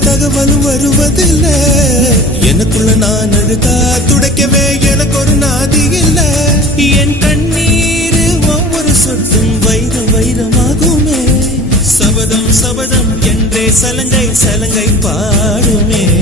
தகவலும் வருவதில்லை. எனக்குள்ள நான் அழுதா துடைக்கவே எனக்கு ஒரு நாதி இல்லை. என் கண்ணீர் ஒவ்வொரு சொட்டும் வைரம் வைரமாகுமே. சபதம் சபதம் என்றே சலங்கை சலங்கை பாடுமே.